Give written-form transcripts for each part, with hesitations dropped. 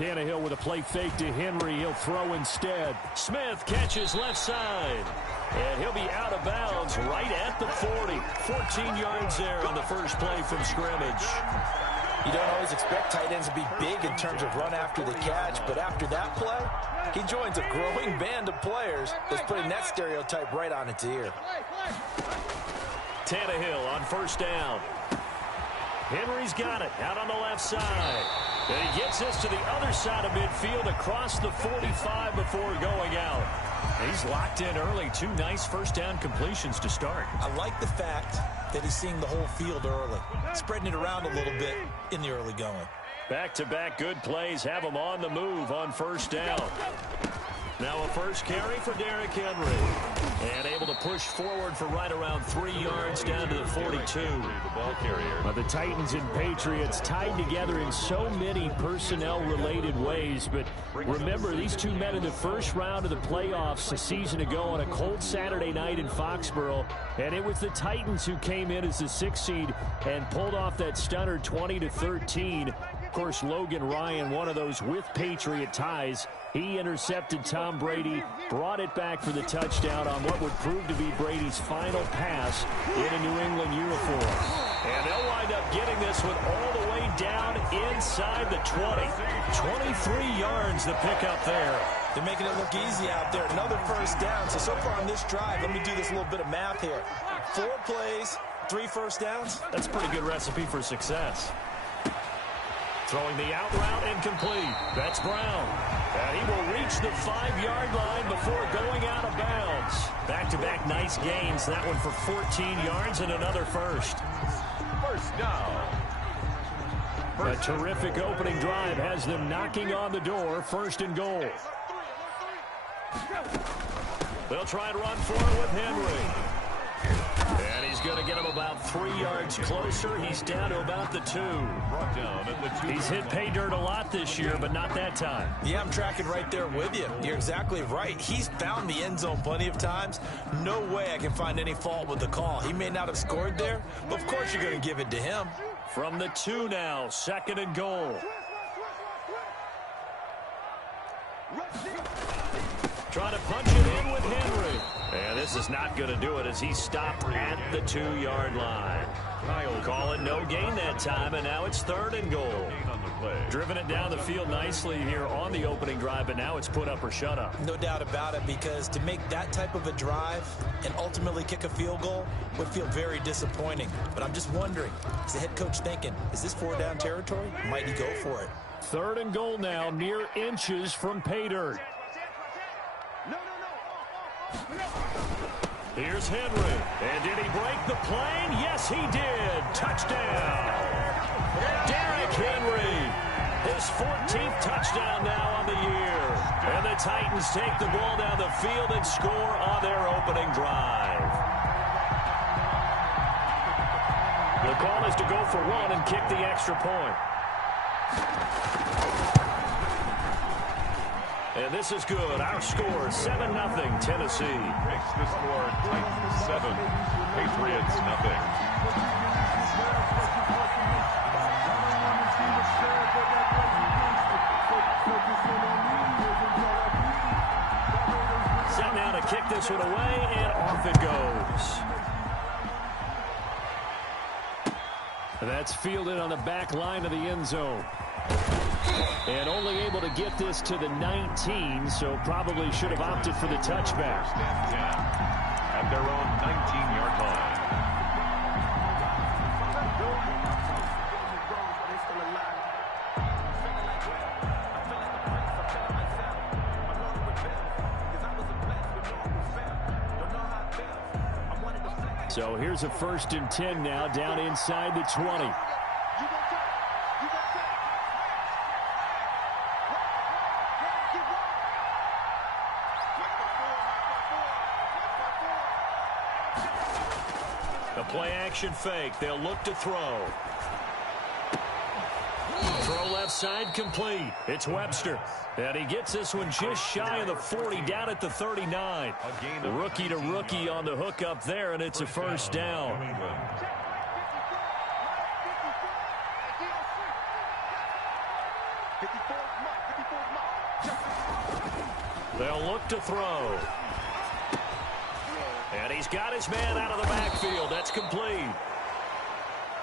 Tannehill with a play fake to Henry. He'll throw instead. Smith catches left side. And he'll be out of bounds right at the 40. 14 yards there on the first play from scrimmage. You don't always expect tight ends to be big in terms of run after the catch, but after that play, he joins a growing band of players that's putting that stereotype right on its ear. Tannehill on first down. Henry's got it out on the left side. And he gets this to the other side of midfield across the 45 before going out. He's locked in early. 2 nice first down completions to start. I like the fact that he's seeing the whole field early, spreading it around a little bit in the early going. Back-to-back good plays have him on the move on first down. Now a first carry for Derrick Henry. And able to push forward for right around 3 yards down to the 42. The Titans and Patriots tied together in so many personnel-related ways. But remember, these two met in the first round of the playoffs a season ago on a cold Saturday night in Foxborough. And it was the Titans who came in as the 6th seed and pulled off that stunner 20-13. Of course, Logan Ryan, one of those with Patriot ties. He intercepted Tom Brady, brought it back for the touchdown on what would prove to be Brady's final pass in a New England uniform. And they'll wind up getting this one all the way down inside the 20. 23 yards the pickup there. They're making it look easy out there. Another first down. So far on this drive, let me do this little bit of math here. 4 plays, 3 first downs. That's a pretty good recipe for success. Throwing the out route incomplete. That's Brown. And he will reach the 5-yard line before going out of bounds. Back-to-back nice gains. That one for 14 yards and another first. First down. A terrific opening drive has them knocking on the door. First and goal. They'll try and run for it with Henry. And he's going to get him about 3 yards closer. He's down to about the 2. He's hit pay dirt a lot this year, but not that time. Yeah, I'm tracking right there with you. You're exactly right. He's found the end zone plenty of times. No way I can find any fault with the call. He may not have scored there, but of course you're going to give it to him. From the 2 now, 2nd and goal. Trying to punch it in with Henry. And this is not going to do it as he stopped at the 2-yard line. Call it no gain that time, and now it's 3rd and goal. Driven it down the field nicely here on the opening drive, but now it's put up or shut up. No doubt about it, because to make that type of a drive and ultimately kick a field goal would feel very disappointing. But I'm just wondering, is the head coach thinking, is this 4-down territory? Might he go for it? 3rd and goal now, mere inches from pay dirt. Here's Henry. And did he break the plane? Yes, he did. Touchdown. Derrick Henry. His 14th touchdown now on the year. And the Titans take the ball down the field and score on their opening drive. The call is to go for 1 and kick the extra point. And this is good. Our score, 7-0 Tennessee. Makes the score Titans 7, Patriots 0. Set now to kick this one away, and off it goes. That's fielded on the back line of the end zone. And only able to get this to the 19, so probably should have opted for the touchback. At their own 19-yard line. So here's a 1st and 10 now, down inside the 20. A play-action fake. They'll look to throw. Throw left side complete. It's Webster. And he gets this one just shy of the 40, down at the 39. Rookie to rookie on the hook up there, and it's a first down. They'll look to throw. And he's got his man out of the backfield. That's complete.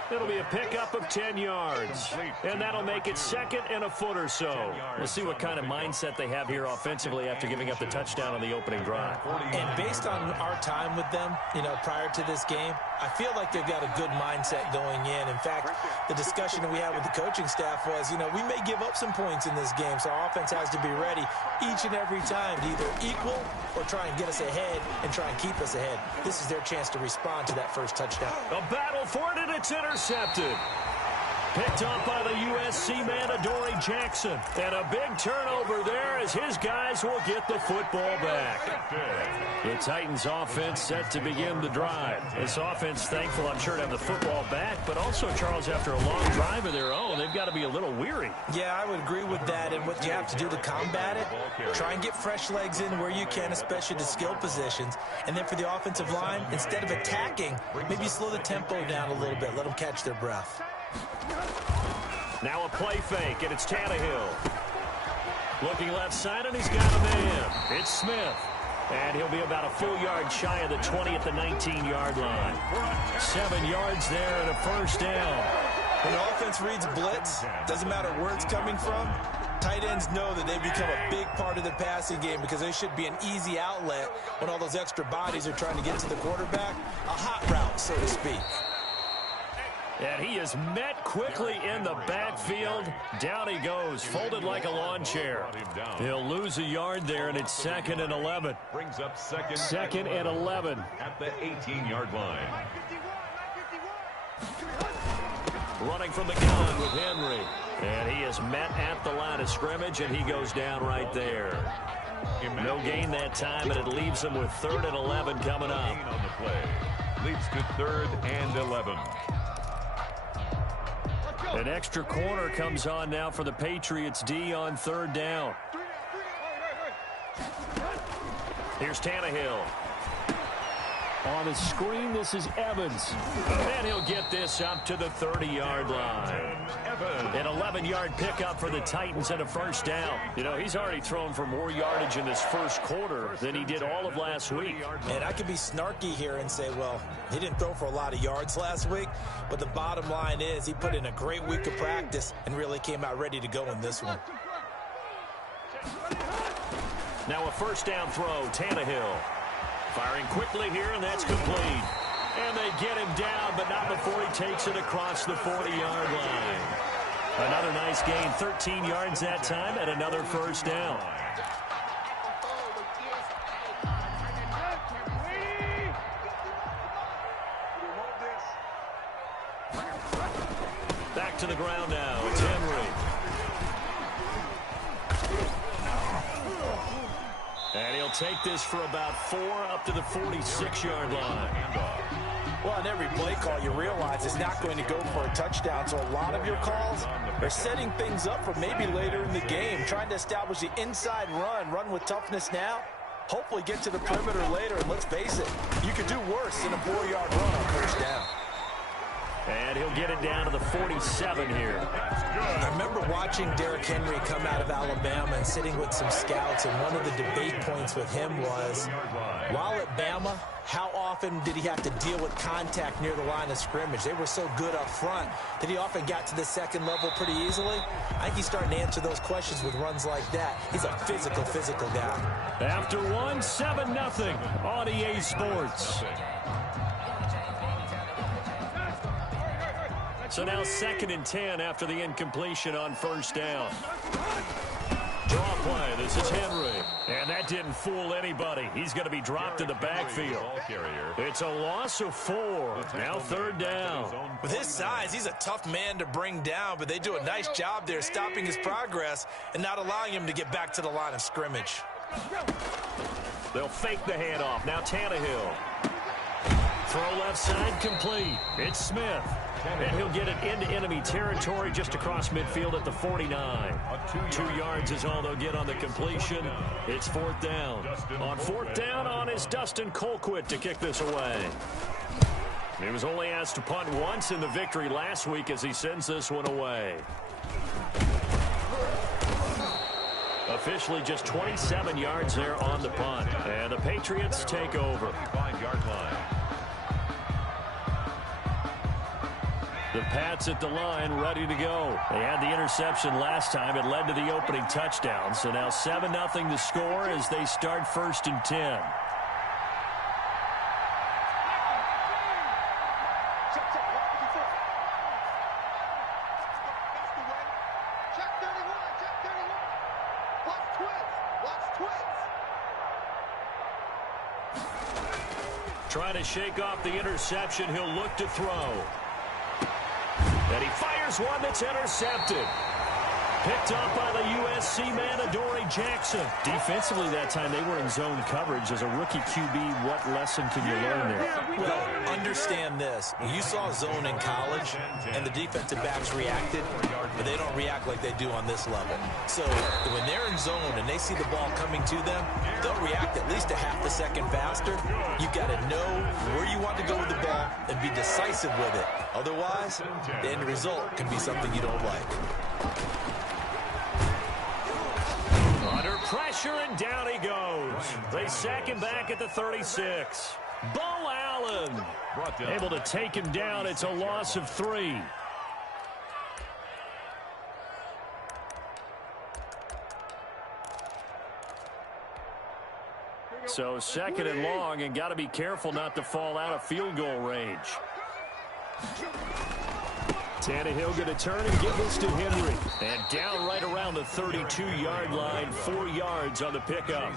It'll be a pickup of 10 yards. And that'll make it second and a foot or so. We'll see what kind of mindset they have here offensively after giving up the touchdown on the opening drive. And based on our time with them, prior to this game, I feel like they've got a good mindset going in. In fact, the discussion that we had with the coaching staff was, we may give up some points in this game, so our offense has to be ready each and every time to either equal or try and get us ahead and try and keep us ahead. This is their chance to respond to that first touchdown. A battle for it, and it's intercepted. Picked up by the USC man, Adoree Jackson. And a big turnover there as his guys will get the football back. The Titans offense set to begin the drive. This offense thankful, I'm sure, to have the football back. But also, Charles, after a long drive of their own, they've got to be a little weary. Yeah, I would agree with that. And what you have to do to combat it, try and get fresh legs in where you can, especially to skill positions. And then for the offensive line, instead of attacking, maybe slow the tempo down a little bit. Let them catch their breath. Now a play fake, and it's Tannehill. Looking left side, and he's got a man. It's Smith. And he'll be about a full yard shy of the 20 at the 19-yard line. 7 yards there and a first down. When the offense reads blitz, doesn't matter where it's coming from, tight ends know that they've become a big part of the passing game because they should be an easy outlet when all those extra bodies are trying to get to the quarterback. A hot route, so to speak. And he is met quickly in the backfield. Down he goes, folded like a lawn chair. He'll lose a yard there, and it's 2nd and 11. Brings up second and 11. At the 18-yard line. Running from the gun with Henry. And he is met at the line of scrimmage, and he goes down right there. No gain that time, and it leaves him with 3rd and 11 coming up. On the play. Leads to 3rd and 11. An extra corner comes on now for the Patriots D on 3rd down. Here's Tannehill. On the screen, this is Evans. And he'll get this up to the 30-yard line. An 11-yard pickup for the Titans and a first down. He's already thrown for more yardage in this first quarter than he did all of last week. And I could be snarky here and say, well, he didn't throw for a lot of yards last week, but the bottom line is he put in a great week of practice and really came out ready to go in this one. Now a first down throw, Tannehill. Firing quickly here, and that's complete. And they get him down, but not before he takes it across the 40-yard line. Another nice gain, 13 yards that time, and another first down. Back to the ground now. It's Henry. And he'll take this for about 4 up to the 46-yard line. Well, on every play call, you realize it's not going to go for a touchdown. So a lot of your calls are setting things up for maybe later in the game, trying to establish the inside run with toughness now, hopefully get to the perimeter later. And let's face it, you could do worse than a 4-yard run on first down. And he'll get it down to the 47 here. I remember watching Derrick Henry come out of Alabama and sitting with some scouts, and one of the debate points with him was, while at Bama, how often did he have to deal with contact near the line of scrimmage? They were so good up front that he often got to the second level pretty easily. I think he's starting to answer those questions with runs like that. He's a physical guy. After one, 7-0 on EA Sports. So now 2nd and 10 after the incompletion on first down. Draw play. This is Henry. And that didn't fool anybody. He's going to be dropped in the backfield. It's a loss of 4. Now 3rd down. With his size, he's a tough man to bring down, but they do a nice job there stopping his progress and not allowing him to get back to the line of scrimmage. They'll fake the handoff. Now Tannehill. Throw left side complete. It's Smith. And he'll get it into enemy territory just across midfield at the 49. 2 yards is all they'll get on the completion. It's 4th down. On 4th down on is Dustin Colquitt to kick this away. He was only asked to punt once in the victory last week as he sends this one away. officially just 27 yards there on the punt. And the Patriots take over. 5-yard line. The Pats at the line, ready to go. They had the interception last time. It led to the opening touchdown. So now 7-0 to score as they start 1st and 10. Trying to shake off the interception. He'll look to throw. And he fires one that's intercepted. Picked up by the USC man, Adoree Jackson. Defensively that time, they were in zone coverage. As a rookie QB, what lesson can you learn there? Well, understand this. You saw zone in college, and the defensive backs reacted, but they don't react like they do on this level. So when they're in zone and they see the ball coming to them, they'll react at least a half a second faster. You've got to know where you want to go with the ball and be decisive with it. Otherwise, the end result can be something you don't like. Under pressure, and down he goes. They sack him back at the 36. Bo Allen able to take him down. It's a loss of 3. So 2nd and long, and got to be careful not to fall out of field goal range. Tannehill going to turn and give this to Henry. And down right around the 32-yard line, 4 yards on the pickup.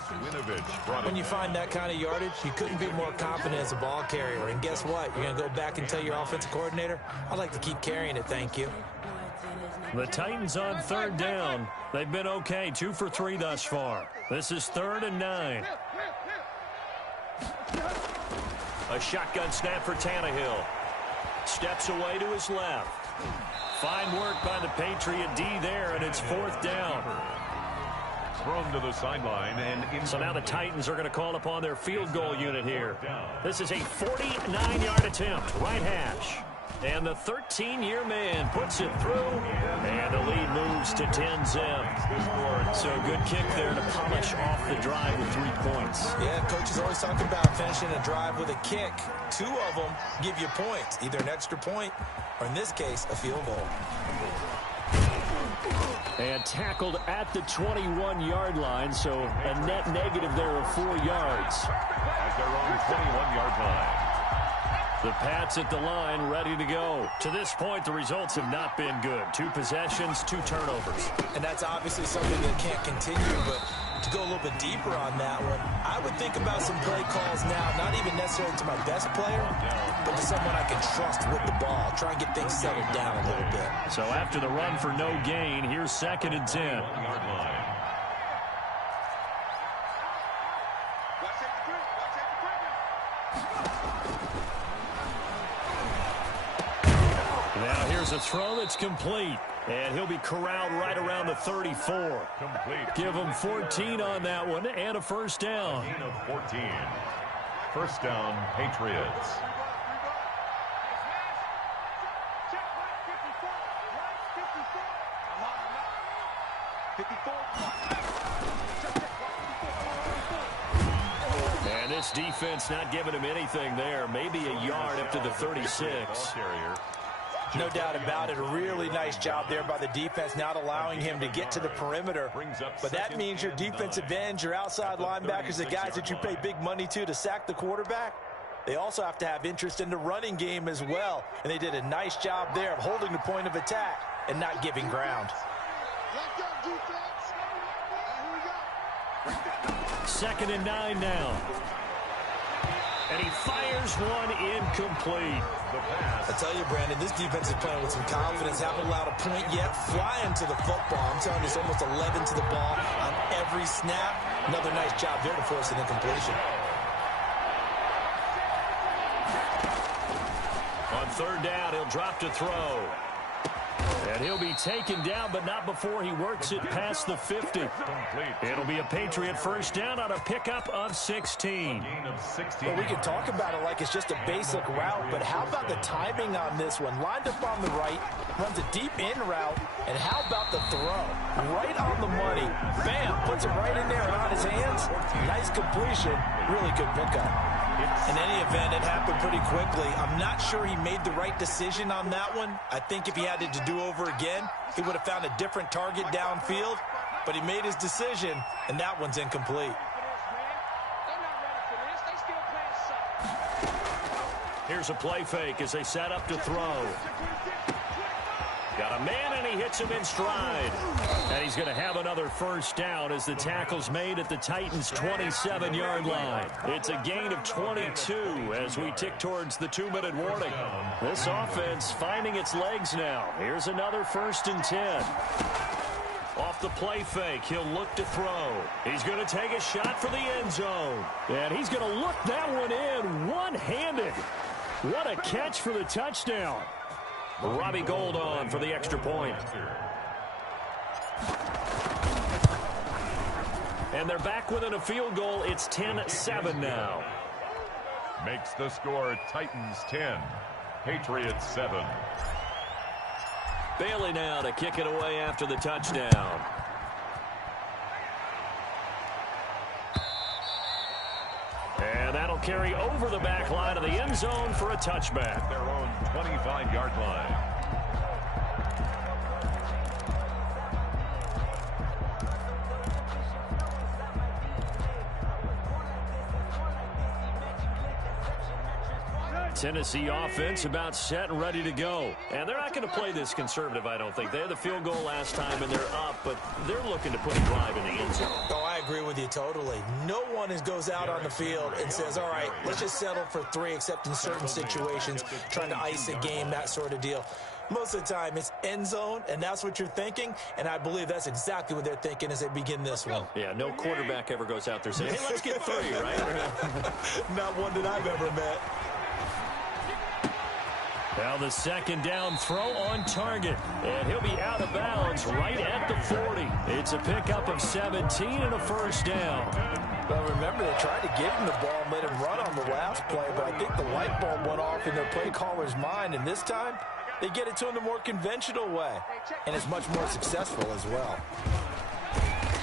When you find that kind of yardage, you couldn't be more confident as a ball carrier. And guess what? You're going to go back and tell your offensive coordinator, I'd like to keep carrying it, thank you. The Titans on 3rd down. They've been okay, 2 for 3 thus far. This is 3rd and 9. A shotgun snap for Tannehill. Steps away to his left. Fine work by the Patriot D there, and it's 4th down. Thrown to the sideline, and so now the Titans are going to call upon their field goal unit here. This is a 49-yard attempt, right hash. And the 13-year man puts it through, and the lead moves to 10-zip. So a good kick there to polish off the drive with 3 points. Yeah, coaches always talk about finishing a drive with a kick. 2 of them give you points, either an extra point or, in this case, a field goal. And tackled at the 21-yard line, so a net negative there of 4 yards. At their own 21-yard line. The Pats at the line, ready to go. To this point, the results have not been good. 2 possessions, 2 turnovers. And that's obviously something that can't continue, but to go a little bit deeper on that one, I would think about some play calls now, not even necessarily to my best player, but to someone I can trust with the ball. Try and get things settled down a little bit. So after the run for no gain, here's 2nd and 10. Now here's a throw that's complete. And he'll be corralled right around the 34. Complete. Give him 14 on that one and a 1st down. Gain of 14. 1st down, Patriots. And this defense not giving him anything there. Maybe a yard up to the 36. No doubt about it. A really nice job there by the defense, not allowing him to get to the perimeter. But that means your defensive ends, your outside linebackers, the guys that you pay big money to sack the quarterback, they also have to have interest in the running game as well. And they did a nice job there of holding the point of attack and not giving ground. 2nd and 9 now. And he fires one incomplete. I tell you, Brandon, this defense is playing with some confidence. Haven't allowed a point yet. Flying to the football. I'm telling you, it's almost 11 to the ball on every snap. Another nice job there to force an incompletion. On 3rd down, he'll drop to throw. And he'll be taken down, but not before he works it past the 50. It'll be a Patriot first down on a pickup of 16. Well, we can talk about it like it's just a basic route, but how about the timing on this one? Lined up on the right, runs a deep in route, and how about the throw? Right on the money. Bam, puts it right in there and on his hands. Nice completion. Really good pickup. In any event, it happened pretty quickly. I'm not sure he made the right decision on that one. I think if he had it to do over again, he would have found a different target downfield. But he made his decision, and that one's incomplete. Here's a play fake as they set up to throw. Got a man, and he hits him in stride. And he's going to have another first down as the tackle's made at the Titans' 27-yard line. It's a gain of 22 as we tick towards the 2-minute warning. This offense finding its legs now. Here's another 1st and 10. Off the play fake, he'll look to throw. He's going to take a shot for the end zone. And he's going to look that one in one-handed. What a catch for the touchdown. Robbie Gould on for the extra point. And they're back within a field goal. It's 10-7 now. Makes the score Titans 10, Patriots 7. Bailey now to kick it away after the touchdown. And that'll carry over the back line of the end zone for a touchback. Their own 25-yard line. Tennessee offense about set and ready to go. And they're not going to play this conservative, I don't think. They had the field goal last time, and they're up, but they're looking to put a drive in the end zone. Oh, I agree with you totally. No one goes out on the field and says, all right, let's just settle for 3, except in certain situations, trying to ice a game, that sort of deal. Most of the time, it's end zone, and that's what you're thinking, and I believe that's exactly what they're thinking as they begin this one. Yeah, no quarterback ever goes out there saying, hey, let's get 3, right? Not one that I've ever met. Now the second down throw on target. And he'll be out of bounds right at the 40. It's a pickup of 17 and a first down. Well, remember, they tried to give him the ball and let him run on the last play, but I think the light bulb went off in their play caller's mind, and this time they get it to him the more conventional way, and it's much more successful as well.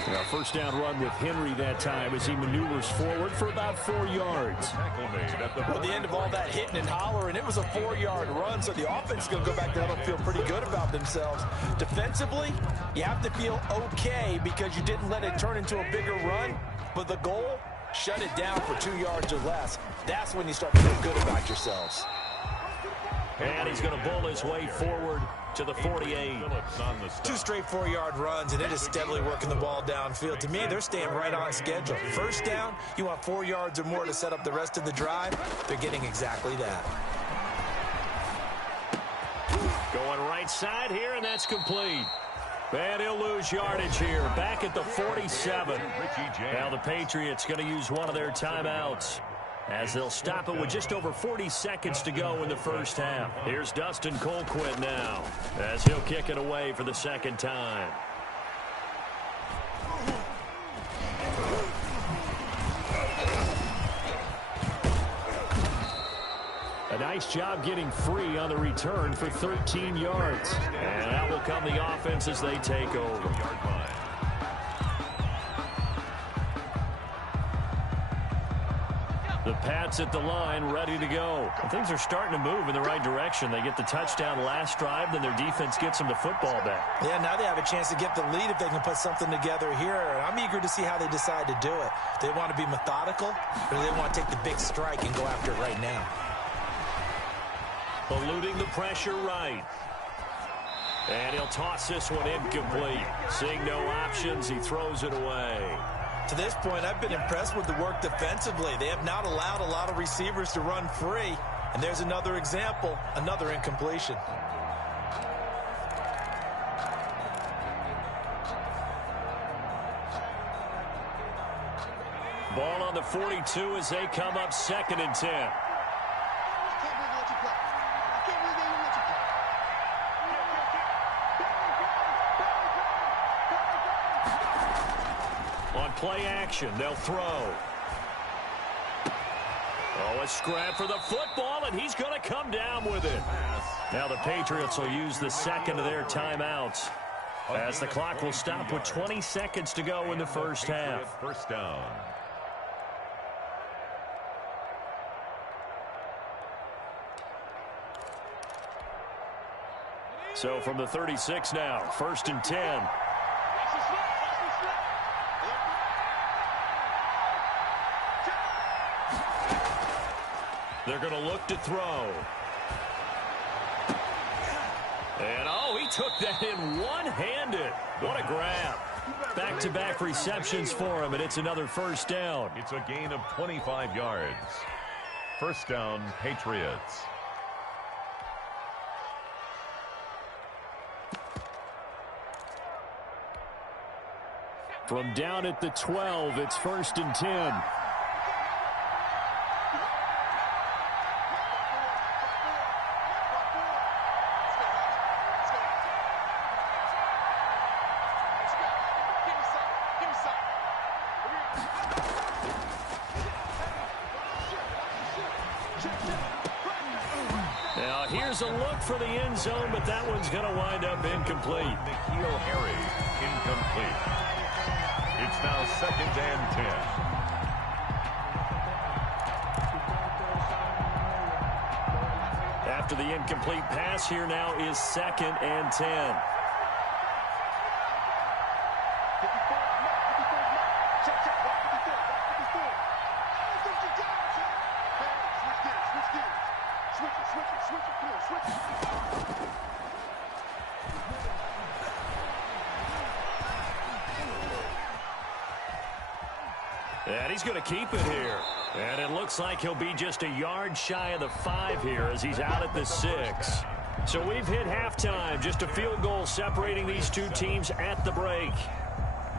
Now, first down run with Henry that time as he maneuvers forward for about 4 yards. Well, the end of all that hitting and hollering, it was a 4-yard run, so the offense is going to go back there and feel pretty good about themselves. Defensively, you have to feel okay because you didn't let it turn into a bigger run, but the goal, shut it down for 2 yards or less. That's when you start to feel good about yourselves. And he's going to bull his way forward to the 48. 2 straight 4-yard runs, and it is steadily working the ball downfield. To me, they're staying right on schedule. First down, you want 4 yards or more to set up the rest of the drive. They're getting exactly that. Going right side here, and that's complete. And he'll lose yardage here, back at the 47. Now the Patriots going to use one of their timeouts, as they'll stop it with just over 40 seconds to go in the first half. Here's Dustin Colquitt now, as he'll kick it away for the second time. A nice job getting free on the return for 13 yards. And that will come the offense as they take over. The Pats at the line, ready to go. And things are starting to move in the right direction. They get the touchdown last drive, then their defense gets them the football back. Yeah, now they have a chance to get the lead if they can put something together here. And I'm eager to see how they decide to do it. Do they want to be methodical, or do they want to take the big strike and go after it right now? Eluding the pressure right. And he'll toss this one incomplete. Seeing no options, he throws it away. To this point, I've been impressed with the work defensively. They have not allowed a lot of receivers to run free. And there's another example, another incompletion. Ball on the 42 as they come up 2nd and 10. On play action, they'll throw. Oh, a scrap for the football, and he's going to come down with it. Now the Patriots will use the second of their timeouts, as the clock will stop with 20 seconds to go in the first half. First down. So from the 36 now, 1st and 10. They're going to look to throw. And, oh, he took that in one-handed. What a grab. Back-to-back receptions for him, and it's another first down. It's a gain of 25 yards. First down, Patriots. From down at the 12, it's 1st and 10. Now here's a look for the end zone, but that one's going to wind up incomplete. N'Keal Harry, incomplete. It's now 2nd and 10. After the incomplete pass, here now is 2nd and 10. And he's going to keep it here. And it looks like he'll be just a yard shy of the 5 here as he's out at the 6. So we've hit halftime. Just a field goal separating these two teams at the break.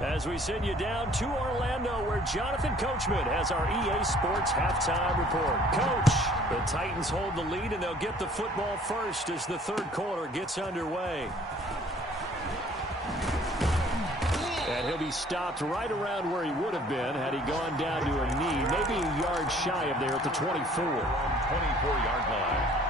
As we send you down to Orlando, where Jonathan Coachman has our EA Sports halftime report. Coach, the Titans hold the lead, and they'll get the football first as the third quarter gets underway. And he'll be stopped right around where he would have been had he gone down to a knee, maybe a yard shy of there at the 24. 24-yard line.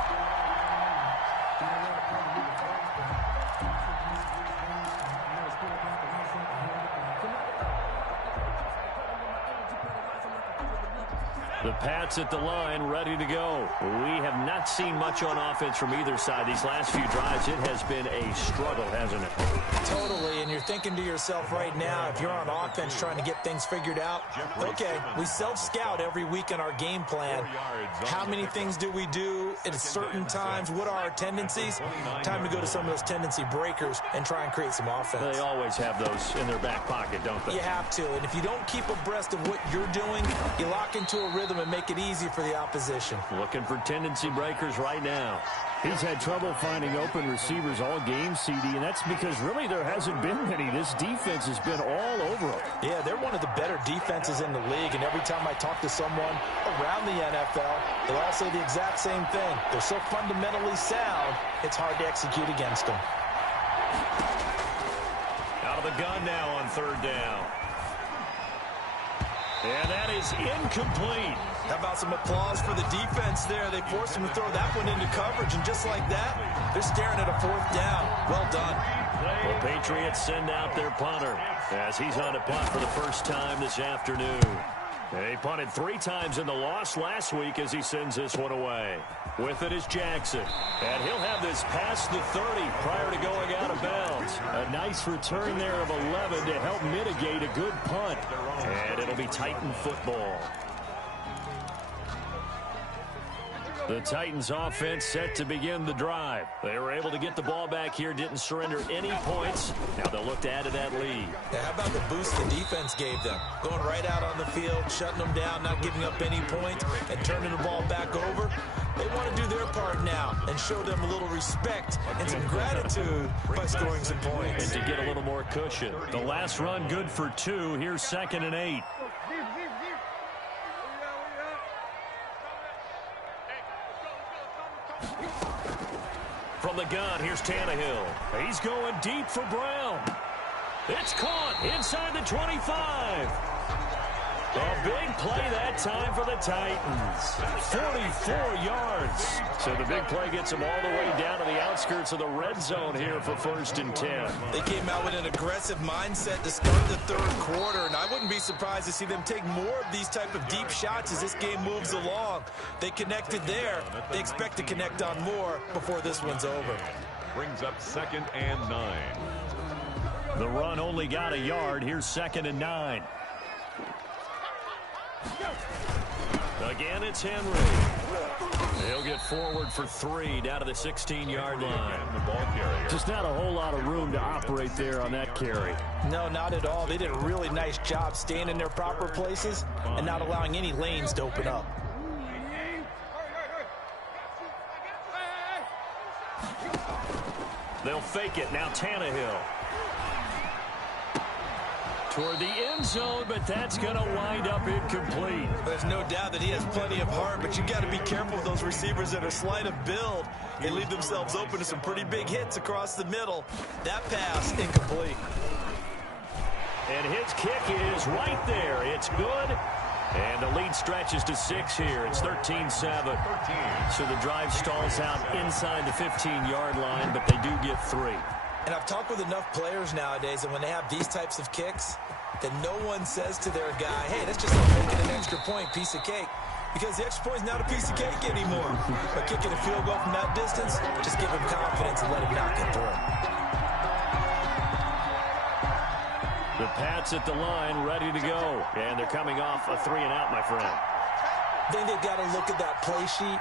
The Pats at the line, ready to go. We have not seen much on offense from either side these last few drives. It has been a struggle, hasn't it? Totally, and you're thinking to yourself right now, if you're on offense trying to get things figured out, okay, we self-scout every week in our game plan. How many things do we do at certain times? What are our tendencies? Time to go to some of those tendency breakers and try and create some offense. They always have those in their back pocket, don't they? You have to, and if you don't keep abreast of what you're doing, you lock into a rhythm and make it easy for the opposition. Looking for tendency breakers right now. He's had trouble finding open receivers all game, CD, and that's because really there hasn't been many. This defense has been all over them. Yeah, they're one of the better defenses in the league, and every time I talk to someone around the NFL, they all say the exact same thing. They're so fundamentally sound, it's hard to execute against them. Out of the gun now on 3rd down. And that is incomplete. How about some applause for the defense there? They forced him to throw that one into coverage, and just like that, they're staring at a 4th down. Well done. The Patriots send out their punter as he's on a punt for the first time this afternoon. They punted 3 times in the loss last week as he sends this one away. With it is Jackson. And he'll have this past the 30 prior to going out of bounds. A nice return there of 11 to help mitigate a good punt. And it'll be Titan football. The Titans offense set to begin the drive. They were able to get the ball back here, didn't surrender any points. Now they'll look to add to that lead. Yeah, how about the boost the defense gave them? Going right out on the field, shutting them down, not giving up any points, and turning the ball back over. They want to do their part now and show them a little respect and some gratitude by scoring some points. And to get a little more cushion. The last run good for 2. Here's 2nd and 8. From the gun, here's Tannehill. He's going deep for Brown. It's caught inside the 25. A big play that time for the Titans. 44 yards. So the big play gets them all the way down to the outskirts of the red zone here for 1st and 10. They came out with an aggressive mindset to start the third quarter, and I wouldn't be surprised to see them take more of these type of deep shots as this game moves along. They connected there. They expect to connect on more before this one's over. Brings up 2nd and 9. The run only got a yard. Here's 2nd and 9. Again, it's Henry. He'll get forward for 3 down to the 16-yard line. The ball carrier. Just not a whole lot of room to operate there on that carry. No, not at all. They did a really nice job staying in their proper places and not allowing any lanes to open up. They'll fake it. Now Tannehill. Toward the end zone, but that's going to wind up incomplete. There's no doubt that he has plenty of heart, but you got to be careful with those receivers that are slight of build. They leave themselves open to some pretty big hits across the middle. That pass, incomplete. And his kick is right there. It's good. And the lead stretches to 6 here. It's 13-7. So the drive stalls out inside the 15-yard line, but they do get 3. And I've talked with enough players nowadays, and when they have these types of kicks, that no one says to their guy, hey, that's just like making an extra point, piece of cake. Because the extra point is not a piece of cake anymore. But kicking a field goal from that distance, just give him confidence and let him knock it through. The Pats at the line, ready to go. And they're coming off a 3-and-out, my friend. I think they've got to look at that play sheet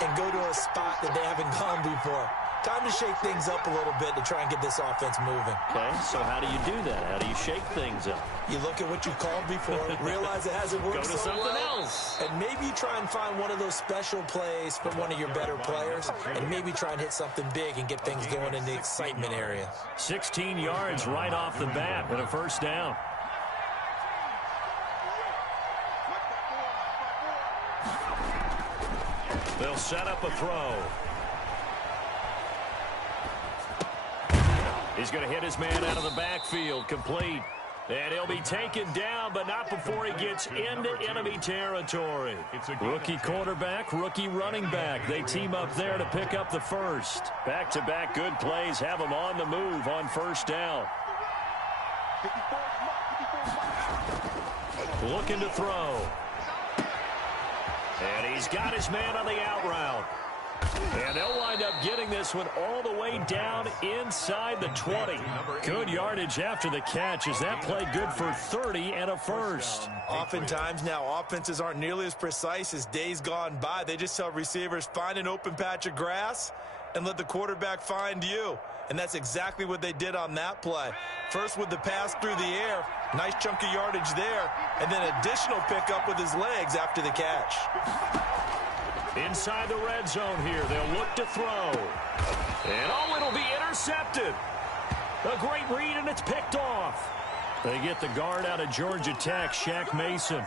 and go to a spot that they haven't gone before. Time to shake things up a little bit to try and get this offense moving. Okay, so how do you do that? How do you shake things up? You look at what you called before, realize it hasn't worked Go to so something well, else. and maybe try and find one of those special plays from one of your better players, and maybe try and hit something big and get things going in the excitement area. 16 yards right off the bat and a 1st down. They'll set up a throw. He's going to hit his man out of the backfield, complete. And he'll be taken down, but not before he gets into enemy territory. Rookie quarterback, rookie running back. They team up there to pick up the 1st. Back-to-back good plays have them on the move on 1st down. Looking to throw. And he's got his man on the out route. And they'll wind up getting this one all the way down inside the 20. Good yardage after the catch. Is that play good for 30 and a 1st? Oftentimes now, offenses aren't nearly as precise as days gone by. They just tell receivers, find an open patch of grass and let the quarterback find you. And that's exactly what they did on that play. First with the pass through the air, nice chunk of yardage there, and then additional pickup with his legs after the catch. Inside the red zone here, they'll look to throw. And oh, it'll be intercepted. A great read, and it's picked off. They get the guard out of Georgia Tech, Shaq Mason.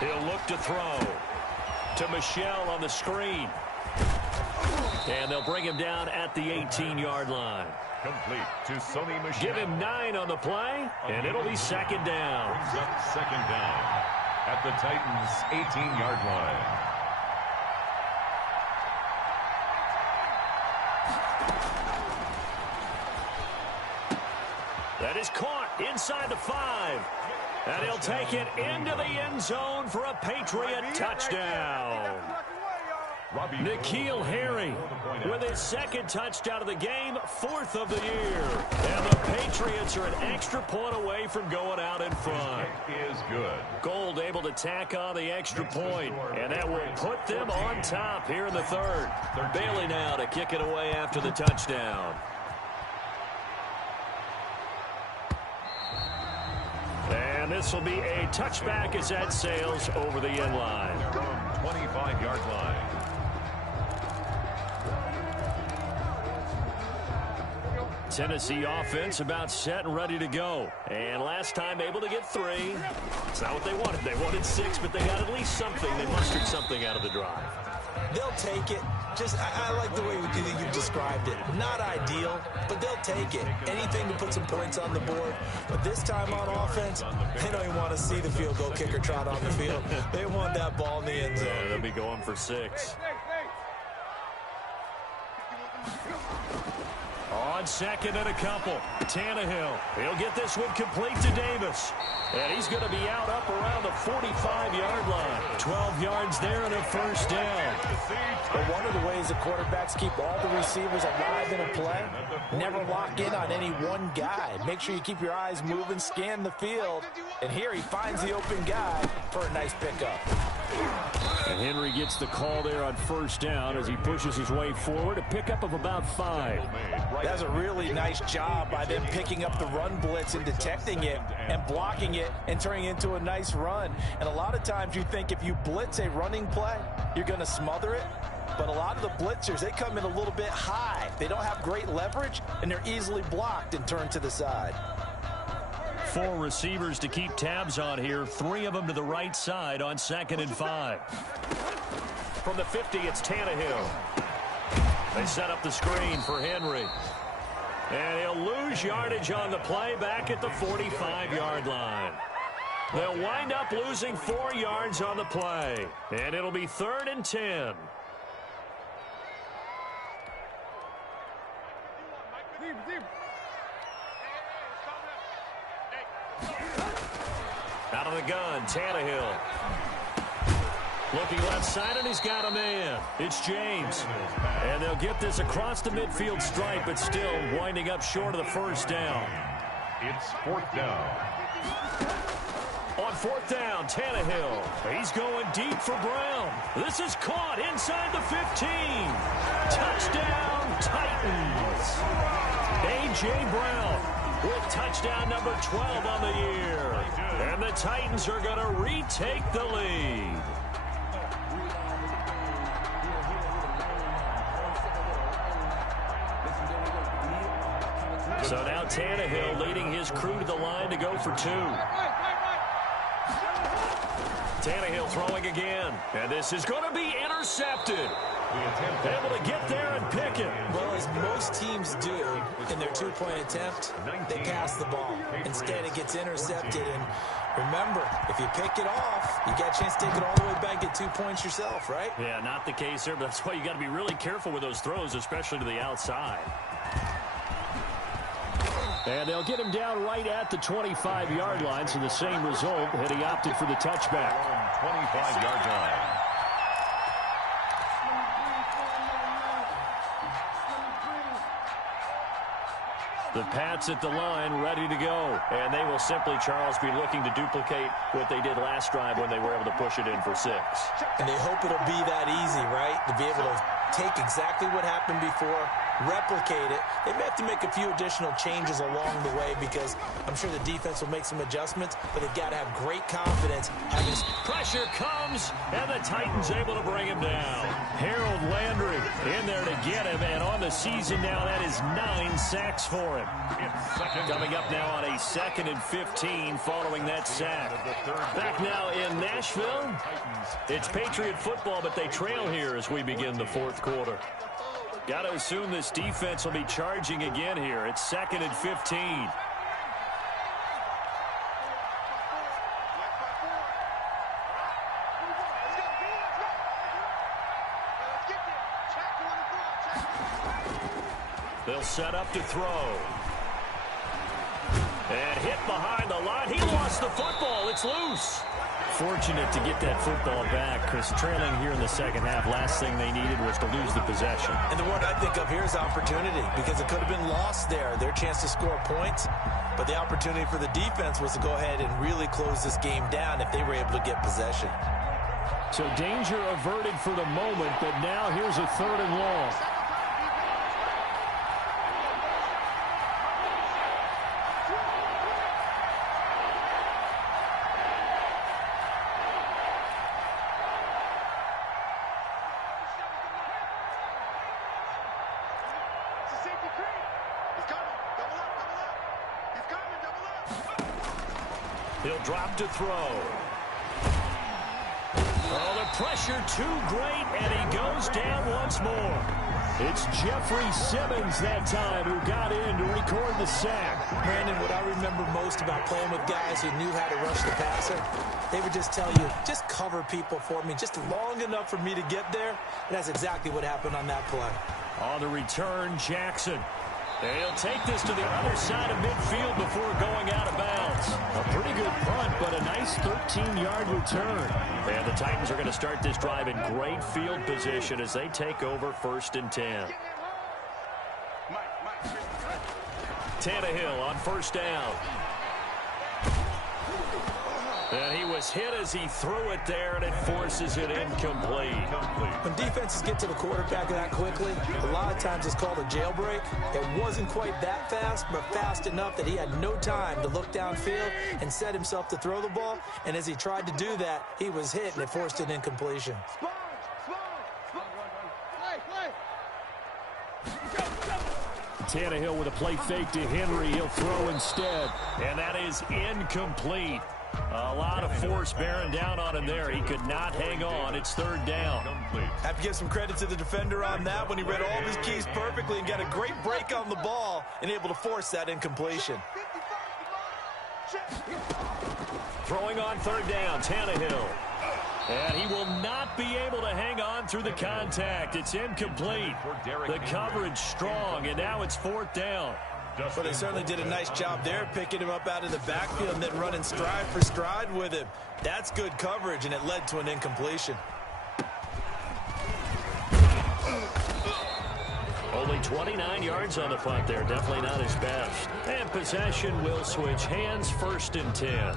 He'll look to throw to Michelle on the screen. And they'll bring him down at the 18-yard line. Complete to Sony Michel. Give him 9 on the play, and it'll be 2nd down. Brings up 2nd down at the Titans' 18-yard line. That is caught inside the 5. And he'll take it into the end zone for a Patriot touchdown. N'Keal Harry with his 2nd touchdown of the game, 4th of the year. And the Patriots are an extra point away from going out in front. Is good. Gold able to tack on the extra point, and that will put them on top here in the 3rd. Bailey now to kick it away after the touchdown. And this will be a touchback as that sails over the end line. 25-yard line. Tennessee offense about set and ready to go. And last time able to get 3. It's not what they wanted. They wanted 6, but they got at least something. They mustered something out of the drive. They'll take it. I like the way you described it. Not ideal, but they'll take it. Anything to put some points on the board. But this time on offense, they don't even want to see the field goal kicker trot on the field. They want that ball in the end zone. Yeah, they'll be going for 6. On second and a couple, Tannehill. He'll get this one complete to Davis. And he's going to be out up around the 45-yard line. 12 yards there and a first down. But one of the ways the quarterbacks keep all the receivers alive in a play, never lock in on any one guy. Make sure you keep your eyes moving, scan the field. And here he finds the open guy for a nice pickup. And Henry gets the call there on first down as he pushes his way forward. A pickup of about 5. That's a really nice job by them picking up the run blitz and detecting it and blocking it and turning it into a nice run. And a lot of times you think if you blitz a running play, you're going to smother it. But a lot of the blitzers, they come in a little bit high. They don't have great leverage, and they're easily blocked and turned to the side. 4 receivers to keep tabs on here. 3 of them to the right side on 2nd and 5. From the 50, it's Tannehill. They set up the screen for Henry. And he'll lose yardage on the play back at the 45-yard line. They'll wind up losing 4 yards on the play. And it'll be 3rd and 10. Out of the gun, Tannehill. Looking left side, and he's got a man. It's James. And they'll get this across the midfield stripe, but still winding up short of the first down. It's 4th down. On 4th down, Tannehill. He's going deep for Brown. This is caught inside the 15. Touchdown, Titans. A.J. Brown with touchdown number 12 on the year. And the Titans are going to retake the lead. So now Tannehill leading his crew to the line to go for 2. Tannehill throwing again. And this is going to be intercepted. Able to get there and pick it. Well, as most teams do in their 2-point attempt, they pass the ball. Instead, it gets intercepted. And remember, if you pick it off, you got a chance to take it all the way back, get 2 points yourself, right? Yeah, not the case here, but that's why you got to be really careful with those throws, especially to the outside. And they'll get him down right at the 25-yard line, so the same result, and he opted for the touchback. 25-yard line. The Pats at the line, ready to go. And they will simply, Charles, be looking to duplicate what they did last drive when they were able to push it in for 6. And they hope it'll be that easy, right? To be able to take exactly what happened before, replicate it. They may have to make a few additional changes along the way because I'm sure the defense will make some adjustments, but they've got to have great confidence. Pressure comes, and the Titans able to bring him down. Harold Landry in there to get him, and on the season now, that is 9 sacks for him. Coming up now on a 2nd and 15 following that sack. Back now in Nashville, it's Patriot football, but they trail here as we begin the 4th quarter. Got to assume this defense will be charging again here. It's 2nd and 15. They'll set up to throw. And hit behind the line. He lost the football. It's loose. Fortunate to get that football back because trailing here in the second half, last thing they needed was to lose the possession. And the word I think of here is opportunity because it could have been lost there, their chance to score points. But the opportunity for the defense was to go ahead and really close this game down if they were able to get possession. So danger averted for the moment, but now here's a 3rd and long. He'll drop to throw. Oh, the pressure too great, and he goes down once more. It's Jeffrey Simmons that time who got in to record the sack. Brandon, what I remember most about playing with guys who knew how to rush the passer, they would just tell you, just cover people for me, just long enough for me to get there. And that's exactly what happened on that play. On the return, Jackson. He'll take this to the other side of midfield before going out of bounds. A pretty good punt, but a nice 13-yard return. And the Titans are going to start this drive in great field position as they take over 1st and 10. Tannehill on 1st down. And he was hit as he threw it there, and it forces it incomplete. When defenses get to the quarterback that quickly, a lot of times it's called a jailbreak. It wasn't quite that fast, but fast enough that he had no time to look downfield and set himself to throw the ball. And as he tried to do that, he was hit, and it forced an incompletion. Tannehill with a play fake to Henry. He'll throw instead. And that is incomplete. A lot of force bearing down on him there. He could not hang on. It's 3rd down. Have to give some credit to the defender on that when he read all of his keys perfectly and got a great break on the ball and able to force that incompletion. Throwing on 3rd down, Tannehill. And he will not be able to hang on through the contact. It's incomplete. The coverage strong, and now it's 4th down. Well, they certainly did a nice job there, picking him up out of the backfield and then running stride for stride with him. That's good coverage, and it led to an incompletion. Only 29 yards on the punt there. Definitely not his best. And possession will switch hands. 1st and 10.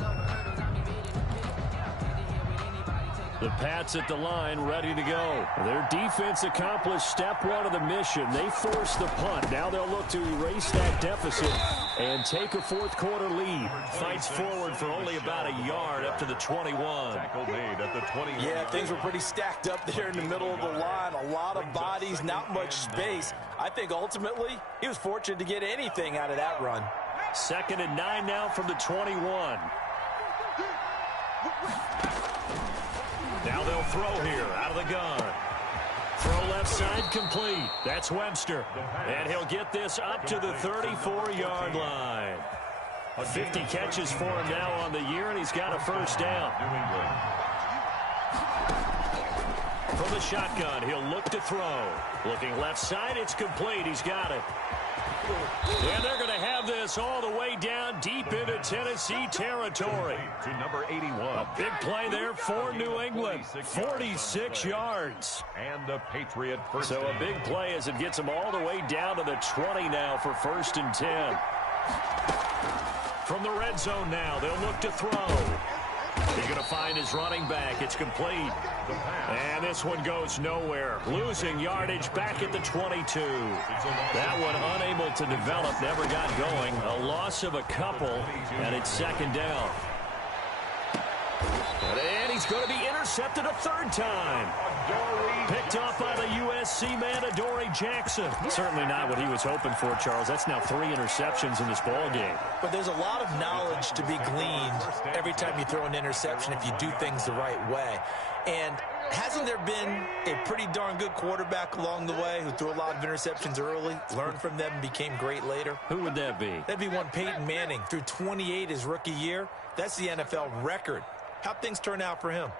The Pats at the line, ready to go. Their defense accomplished step 1 of the mission. They forced the punt. Now they'll look to erase that deficit and take a 4th quarter lead. Fights forward for only about a yard up to the 21. Tackle made at the 21. Yeah, things were pretty stacked up there in the middle of the line. A lot of bodies, not much space. I think ultimately he was fortunate to get anything out of that run. 2nd and 9 now from the 21. Now they'll throw here out of the gun. Throw left side complete. That's Webster. And he'll get this up to the 34-yard line. 50 catches for him now on the year, and he's got a 1st down. From the shotgun, he'll look to throw. Looking left side, it's complete. He's got it. And they're going to have this all the way down deep into Tennessee territory. To number 81. A big play there for New England. 46 yards. And the Patriot first. So a big play as it gets them all the way down to the 20 now for 1st and 10. From the red zone now, they'll look to throw. He's going to find his running back. It's complete. And this one goes nowhere. Losing yardage back at the 22. That one unable to develop, never got going. A loss of a couple, and it's 2nd down. And he's going to be intercepted a 3rd time. Picked off by the USC man, Adoree Jackson. Certainly not what he was hoping for, Charles. That's now 3 interceptions in this ball game. But there's a lot of knowledge to be gleaned every time you throw an interception if you do things the right way. And hasn't there been a pretty darn good quarterback along the way who threw a lot of interceptions early, learned from them, and became great later? Who would that be? That'd be one Peyton Manning. Threw 28 his rookie year. That's the NFL record. How'd things turn out for him?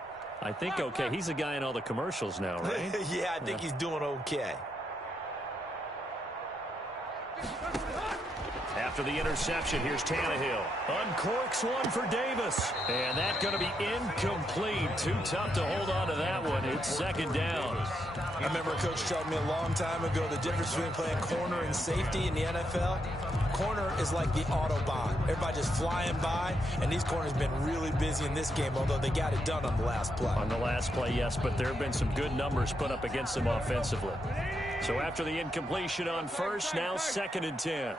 I think okay. He's a guy in all the commercials now, right? Yeah, I think he's doing okay. After the interception, here's Tannehill. Uncorks one for Davis. And that's going to be incomplete. Too tough to hold on to that one. It's 2nd down. I remember a coach told me a long time ago the difference between playing corner and safety in the NFL. Corner is like the Autobahn. Everybody just flying by, and these corners have been really busy in this game, although they got it done on the last play. On the last play, yes, but there have been some good numbers put up against them offensively. So after the incompletion on 1st, now 2nd and 10.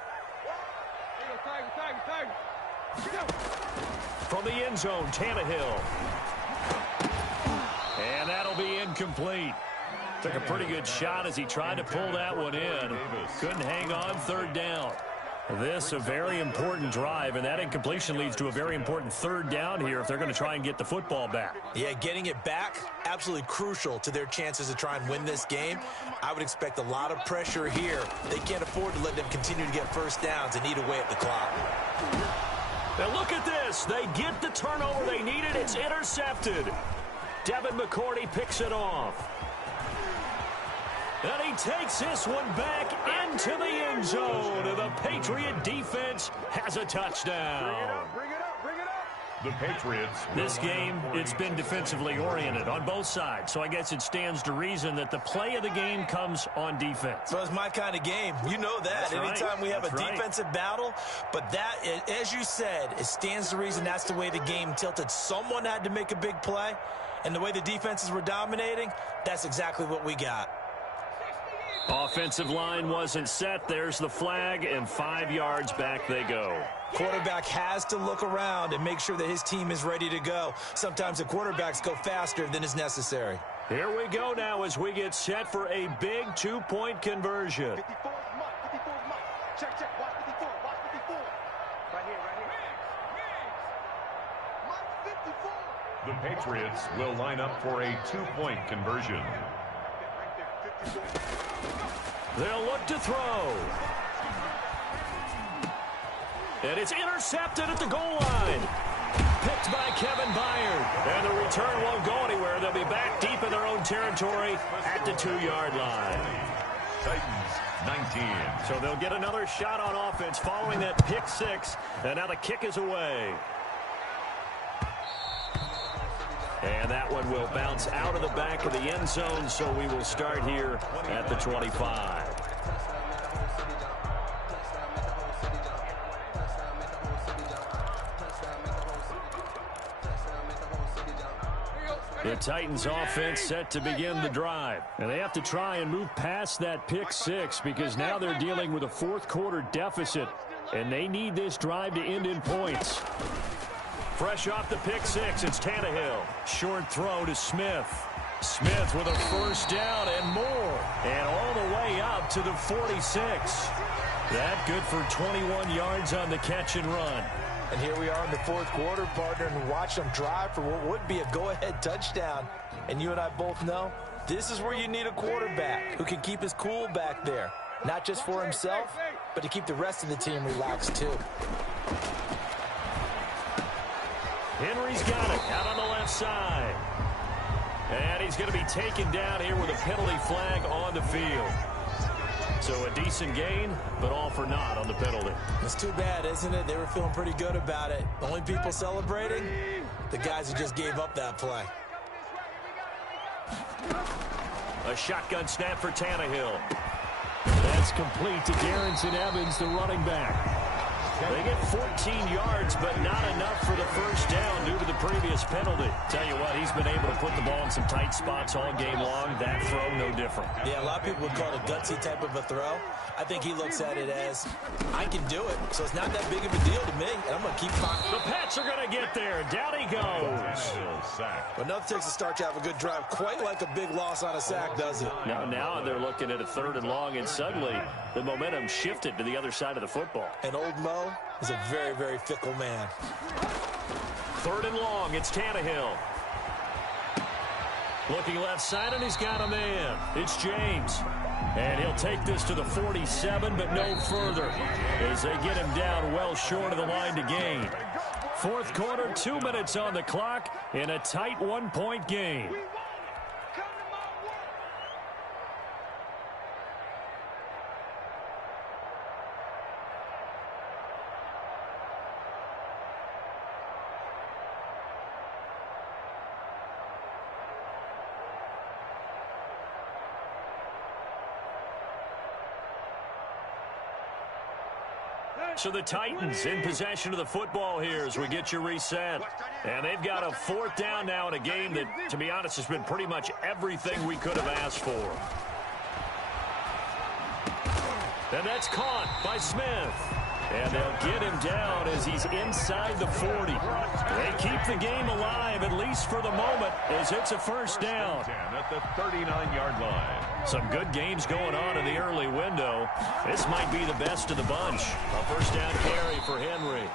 From the end zone, Tannehill. And that'll be incomplete. Took a pretty good shot as he tried to pull that one in. Couldn't hang on 3rd down. This a very important drive, and that incompletion leads to a very important third down here if they're going to try and get the football back. Yeah, getting it back, absolutely crucial to their chances to try and win this game. I would expect a lot of pressure here. They can't afford to let them continue to get first downs and eat away at the clock. Now look at this. They get the turnover they needed. It's intercepted. Devin McCourty picks it off. And he takes this one back into the end zone. And the Patriot defense has a touchdown. The Patriots. This game, it's been defensively oriented on both sides. So I guess it stands to reason that the play of the game comes on defense. Well, it's my kind of game. You know that. That's right. Anytime we have a defensive battle. But that, as you said, it stands to reason that's the way the game tilted. Someone had to make a big play. And the way the defenses were dominating, that's exactly what we got. Offensive line wasn't set. There's the flag, and 5 yards back they go. Quarterback has to look around and make sure that his team is ready to go. Sometimes the quarterbacks go faster than is necessary. Here we go now as we get set for a big 2-point conversion. 54 is Mike. 54 is Mike. Check, check. Watch 54. Watch 54. Right here, right here. Mike 54. The Patriots will line up for a 2-point conversion. They'll look to throw. And it's intercepted at the goal line. Picked by Kevin Byard. And the return won't go anywhere. They'll be back deep in their own territory at the 2-yard line. Titans 19. So they'll get another shot on offense following that pick six. And now the kick is away. And that one will bounce out of the back of the end zone, so we will start here at the 25. The Titans offense set to begin the drive. And they have to try and move past that pick six because now they're dealing with a fourth quarter deficit. And they need this drive to end in points. Fresh off the pick six, it's Tannehill. Short throw to Smith. Smith with a first down and more. And all the way up to the 46. That good for 21 yards on the catch and run. And here we are in the fourth quarter, partner, and watch them drive for what would be a go-ahead touchdown. And you and I both know this is where you need a quarterback who can keep his cool back there. Not just for himself, but to keep the rest of the team relaxed too. Henry's got it out on the left side. And he's going to be taken down here with a penalty flag on the field. So a decent gain, but all for naught on the penalty. It's too bad, isn't it? They were feeling pretty good about it. The only people celebrating, the guys who just gave up that play. A shotgun snap for Tannehill. That's complete to Darrington Evans, the running back. They get 14 yards, but not enough for the first down due to the previous penalty. Tell you what, he's been able to put the ball in some tight spots all game long. That throw, no different. Yeah, a lot of people would call it a gutsy type of a throw. I think he looks at it as, I can do it, so it's not that big of a deal to me, and I'm going to keep firing. The Pats are going to get there. Down he goes. But nothing takes a start to have a good drive, quite like a big loss on a sack, does it? Now they're looking at a 3rd and long, and suddenly the momentum shifted to the other side of the football. And old Mo is a very, very fickle man. 3rd and long, it's Tannehill. Looking left side, and he's got a man. It's James. And he'll take this to the 47, but no further as they get him down well short of the line to gain. Fourth quarter, 2 minutes on the clock in a tight 1-point game. So the Titans in possession of the football here as we get you reset. And they've got a 4th down now in a game that, to be honest, has been pretty much everything we could have asked for. And that's caught by Smith. And they'll get him down as he's inside the 40. They keep the game alive, at least for the moment, as it's a first down. At the 39-yard line. Some good games going on in the early window. This might be the best of the bunch. A first down carry for Henry.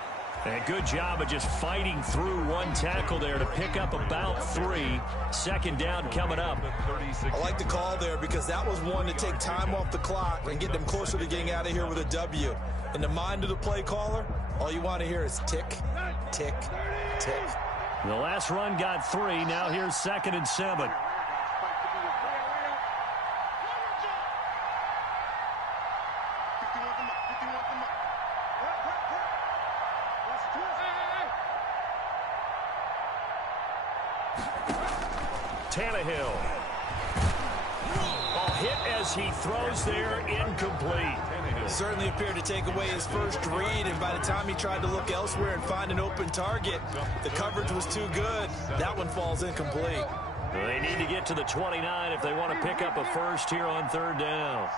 And good job of just fighting through one tackle there to pick up about 3. Second down coming up. I like the call there because that was one to take time off the clock and get them closer to getting out of here with a W. In the mind of the play caller, all you want to hear is tick, tick, tick. The last run got 3. Now here's 2nd and 7. Tannehill. Hit as he throws there, incomplete. Certainly appeared to take away his first read, and by the time he tried to look elsewhere and find an open target, the coverage was too good. That one falls incomplete. They need to get to the 29 if they want to pick up a first here on 3rd down.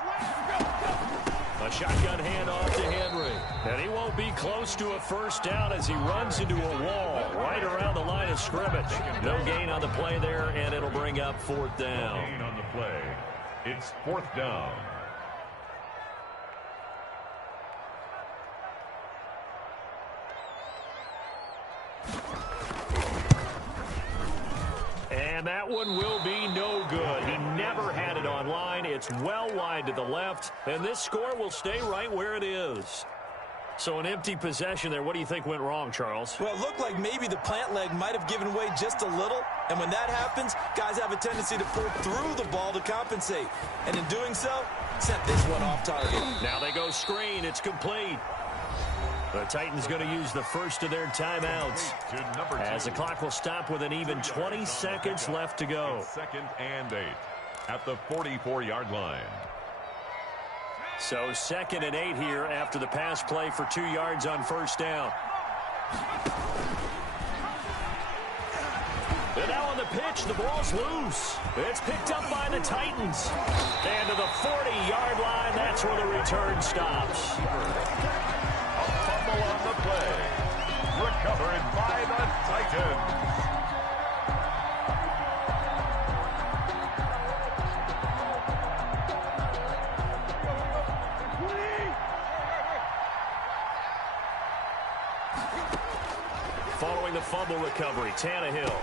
A shotgun handoff to Henry. And he won't be close to a first down as he runs into a wall right around the line of scrimmage. No gain on the play there, and it'll bring up 4th down. Gain on the play. It's 4th down. And that one will be no good. He never had it on line. It's well wide to the left, and this score will stay right where it is. So an empty possession there. What do you think went wrong, Charles? Well, it looked like maybe the plant leg might have given way just a little, and when that happens, guys have a tendency to pull through the ball to compensate. And in doing so, sent this one off target. Now they go screen. It's complete. The Titans going to use the first of their timeouts as the clock will stop with an even 20 seconds left to go. 2nd and 8 at the 44-yard line. So 2nd and 8 here after the pass play for 2 yards on first down. And now on the pitch, the ball's loose. It's picked up by the Titans. And to the 40-yard line, that's where the return stops. Fumble on the play. Recovered by the Titans. Following the fumble recovery, Tannehill.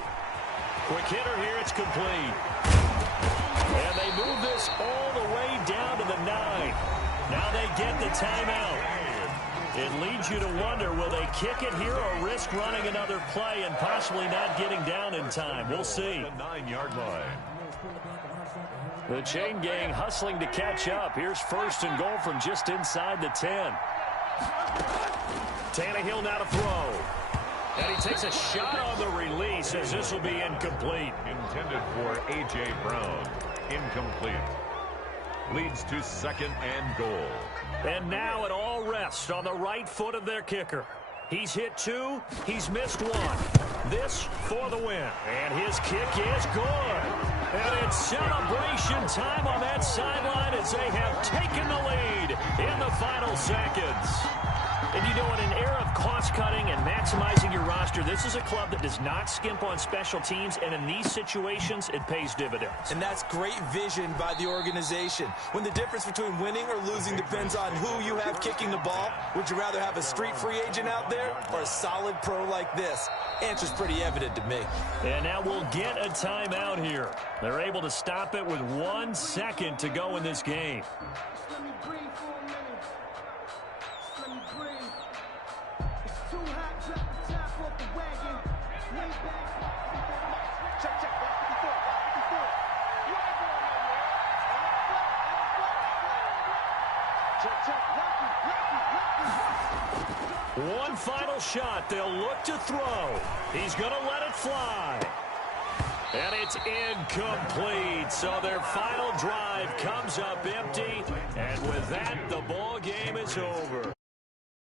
Quick hitter here, it's complete. And they move this all the way down to the 9. Now they get the timeout. It leads you to wonder, will they kick it here or risk running another play and possibly not getting down in time? We'll see. The 9-yard line. The chain gang hustling to catch up. Here's 1st and goal from just inside the 10. Tannehill now to throw. And he takes a shot on the release as this will be incomplete. Intended for A.J. Brown. Incomplete. Leads to 2nd and goal. And now it all rests on the right foot of their kicker. He's hit 2. He's missed 1. This for the win. And his kick is good. And it's celebration time on that sideline as they have taken the lead in the final seconds. And you know, in an era of cost-cutting and maximizing your roster, this is a club that does not skimp on special teams, and in these situations, it pays dividends. And that's great vision by the organization. When the difference between winning or losing depends on who you have kicking the ball, would you rather have a street free agent out there or a solid pro like this? Answer's pretty evident to me. And now we'll get a timeout here. They're able to stop it with 1 second to go in this game. One final shot. They'll look to throw. He's going to let it fly. And it's incomplete. So their final drive comes up empty. And with that, the ball game is over.